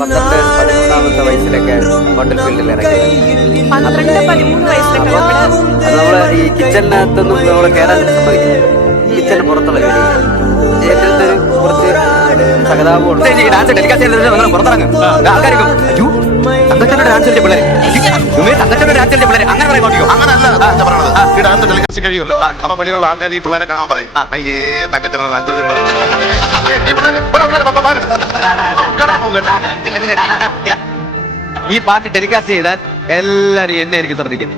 13 വയസ്സിലൊക്കെ hotel ഫീൽഡിൽ ഇറങ്ങി. 12-13 വയസ്സിലൊക്കെ നമ്മള് ഈ കിച്ചണിനകത്തൊന്നും നമ്മള് കയറാൻ സമ്മതിക്കില്ല. കിച്ചണിന് പുറത്തുള്ള ജോലി ഏറ്റവും കുറച്ച് സഹതാപമുണ്ട്. പുറത്തിറങ്ങും ആൾക്കാർക്കും ഡാൻസ് കളിച്ച പിള്ളേർ അങ്ങനെ പറയാൻ നോക്കിയോ? അങ്ങനല്ല ഈ ഡാൻസ് ടെലികാസ്റ്റ് കഴിയുമല്ലോ. അപ്പൊ വെളിയിലുള്ള ആൾക്കാർ ഈ പിള്ളേരെ കാണാൻ പറയും, അയ്യേ ഈ പാട്ട് ടെലികാസ്റ്റ് ചെയ്താൽ എല്ലാരും എന്നെ എനിക്ക് ശ്രദ്ധിക്കും.